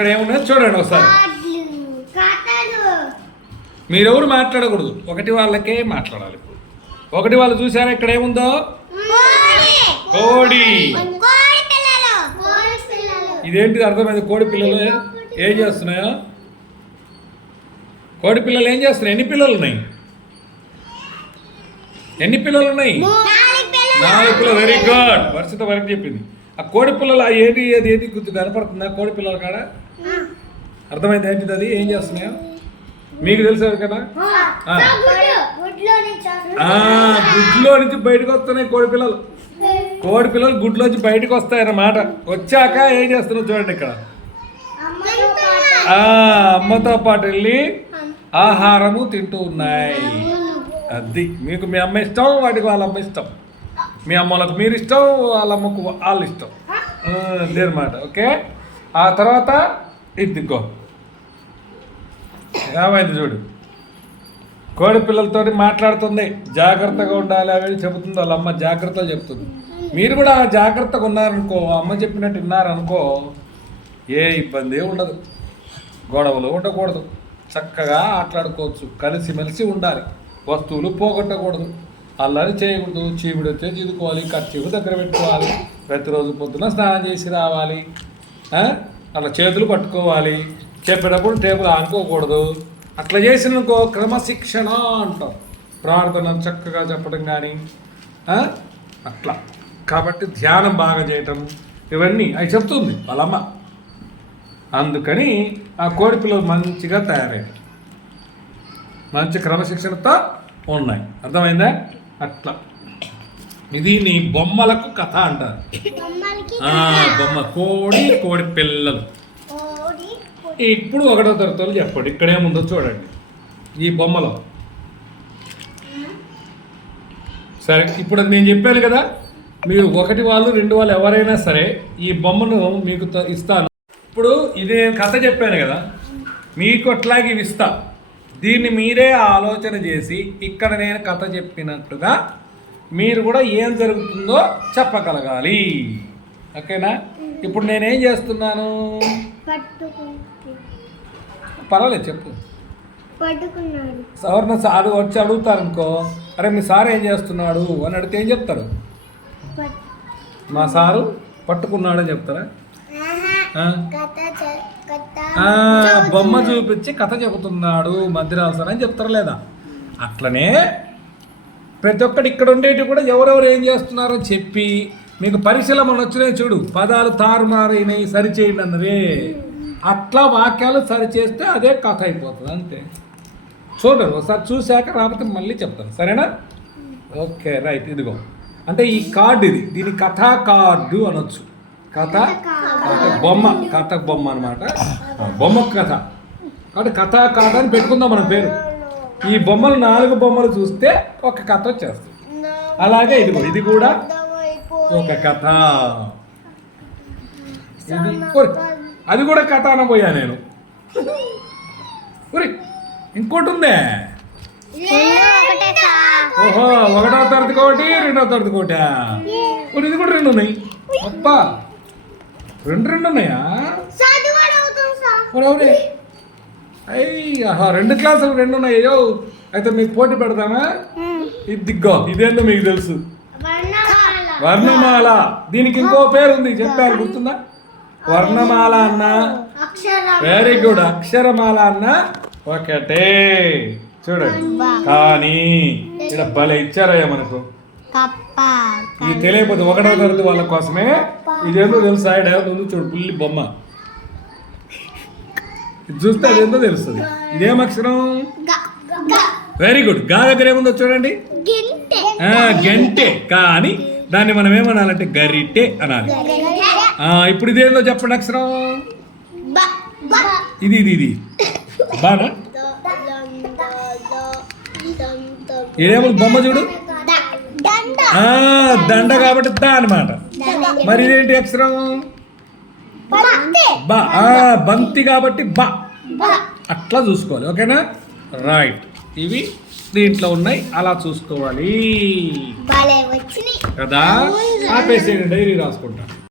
ఇక్కడ ఏమున్నాయో చూడండి ఒకసారి. మీరెవరు మాట్లాడకూడదు, ఒకటి వాళ్ళకే మాట్లాడాలి. ఇప్పుడు ఒకటి వాళ్ళు చూసారా ఇక్కడ ఏముందో? కోడి. ఇదేంటిది అర్థమైంది? కోడి పిల్లలు ఏం చేస్తున్నాయో? కోడి పిల్లలు ఏం చేస్తున్నాయి? ఎన్ని పిల్లలు ఉన్నాయి? ఎన్ని పిల్లలు ఉన్నాయి? 4 పిల్లలు. Very good. వర్షిత వరకు చెప్పింది. ఆ కోడి పిల్లలు ఏది ఏది గుర్తు కనపడుతుందా? కోడి పిల్లల కాడ అర్థమైంది ఏంటిది? అది ఏం చేస్తున్నాయో మీకు తెలుసు కదా. గుడ్లో నుంచి బయటకు వస్తున్నాయి కోడి పిల్లలు. కోడి పిల్లలు గుడ్లోంచి బయటకు వస్తాయన్నమాట. వచ్చాక ఏం చేస్తున్నావు చూడండి ఇక్కడ. అమ్మతో పాటు వెళ్ళి ఆహారము తింటూ ఉన్నాయి. అది మీకు మీ అమ్మ ఇష్టం, వాటికి వాళ్ళ అమ్మ ఇష్టం. మీ అమ్మలకు మీరు ఇష్టం, వాళ్ళ అమ్మకు వాళ్ళు ఇష్టం. అన్నమాట. ఓకే. ఆ తర్వాత ఇదిగో ఏమైంది చూడు, కోడి పిల్లలతో మాట్లాడుతుంది. జాగ్రత్తగా ఉండాలి అవి చెబుతుంది వాళ్ళ అమ్మ. జాగ్రత్తగా చెప్తుంది. మీరు కూడా జాగ్రత్తగా ఉన్నారనుకో, అమ్మ చెప్పినట్టు విన్నారనుకో, ఏ ఇబ్బంది ఉండదు. గొడవలు ఉండకూడదు. చక్కగా ఆటలాడుకోవచ్చు. కలిసిమెలిసి ఉండాలి. వస్తువులు పోగొట్టకూడదు. అల్లరి చేయకూడదు. చీవుడు వచ్చే చీదుకోవాలి. ఖర్చు దగ్గర పెట్టుకోవాలి. ప్రతిరోజు పొద్దున స్నానం చేసి రావాలి. అట్లా చేతులు పట్టుకోవాలి. చెప్పేటప్పుడు టేబుల్ ఆనుకోకూడదు. అట్లా చేసిననుకో క్రమశిక్షణ అంటాం. ప్రార్థన చక్కగా చెప్పడం కానీ అట్లా. కాబట్టి ధ్యానం బాగా చేయటం ఇవన్నీ అవి చెప్తుంది వాళ్ళమ్మ. అందుకని ఆ కోడి పిల్లలు మంచిగా తయారయ్యాయి. మంచి క్రమశిక్షణతో ఉన్నాయి. అర్థమైందా? అట్లా. ఇది నీ బొమ్మలకు కథ అంటారు. బొమ్మ కోడి పిల్లలు. ఇప్పుడు 1వ తరగతిలో చెప్పండి. ఇక్కడేముందో చూడండి ఈ బొమ్మలో. సరే, ఇప్పుడు అది నేను చెప్పాను కదా, మీరు 1 వాళ్ళు 2 వాళ్ళు ఎవరైనా సరే ఈ బొమ్మను మీకు ఇస్తాను. ఇప్పుడు ఇది నేను కథ చెప్పాను కదా, మీకు అట్లాగే ఇవి ఇస్తా. దీన్ని మీరే ఆలోచన చేసి ఇక్కడ నేను కథ చెప్పినట్టుగా మీరు కూడా ఏం జరుగుతుందో చెప్పగలగాలి. ఓకేనా? ఇప్పుడు నేనేం చేస్తున్నాను? పర్వాలేదు చెప్పు. ఎవరిన సార్ వచ్చి అడుగుతారు అనుకో, అరే మీ సార్ ఏం చేస్తున్నాడు అని అడిగితే ఏం చెప్తారు? మా సారు పట్టుకున్నాడు అని చెప్తారా? బొమ్మ చూపించి కథ చెబుతున్నాడు మధ్యరాజు సార్ అని చెప్తారా లేదా? అట్లనే ప్రతి ఒక్కటి ఇక్కడ ఉండేటి కూడా ఎవరెవరు ఏం చేస్తున్నారో చెప్పి మీకు పరీక్షలో మనం వచ్చినాయి చూడు, పదాలు తారుమారైనాయి సరిచేయండి అన్నదే. అట్లా వాక్యాలు సరిచేస్తే అదే కథ అయిపోతుంది. అంతే. చూడండి ఒకసారి చూశాక రాకపోతే మళ్ళీ చెప్తాను. సరేనా? Okay right. ఇదిగో అంటే ఈ కార్డు ఇది, దీని కథా కార్డు అనొచ్చు. కథ బొమ్మ, కథ బొమ్మ అనమాట. బొమ్మ కథ కాబట్టి కథా కార్డు అని పెట్టుకుందాం మన పేరు. ఈ బొమ్మలు 4 బొమ్మలు చూస్తే ఒక కథ వచ్చేస్తుంది. అలాగే ఇదిగో ఇది కూడా ఒక కథ. అది కూడా కథ అనబోయా నేను. ఇంకోటి ఉందే. ఓహో, 1వ తరగతికి 1, 2వ తరగతికి 1. ఇది కూడా 2 ఉన్నాయి. అబ్బా, 2 ఉన్నాయా? అయ్యా, 2 క్లాసులు 2 ఉన్నాయో. అయితే మీకు పోటీ పెడతామా? ఇది దిగ్గో, ఇదేందో మీకు తెలుసు. వర్ణమాల. దీనికి ఇంకో పేరు ఉంది, చెప్పారు గుర్తుందా? వర్ణమాల అన్న, వెరీ గుడ్. అక్షరమాల అన్న ఒకటే. చూడండి. కానీ ఇక్కడ భలే ఇచ్చారయ్యా మనకు. ఇది తెలియకపోతే 1వ తరగతి వాళ్ళ కోసమే. ఇదేందో తెలుసు. ముందు చూడు, పుల్లి బొమ్మ. ఇది చూస్తే అదేందో తెలుస్తుంది. ఇదేం అక్షరం? Very good. గా దగ్గర ఏముందో చూడండి, గంటే. కానీ దాన్ని మనం ఏమనాలంటే గరిటె అనాలి. ఇప్పుడు ఇదేందో చెప్పండి అక్షరం. ఇది ఇది ఇది బాగా. ఇదేమో బొమ్మ చూడు, దండ కాబట్టి దా అనమాట. మరి ఇదేంటి అక్షరం? బా. బంతి కాబట్టి బా. అట్లా చూసుకోవాలి. ఓకేనా? రైట్. ఇవి దీంట్లో ఉన్నాయి, అలా చూసుకోవాలి కదా. ఆపేసేయండి, డైరీ రాసుకుంటా.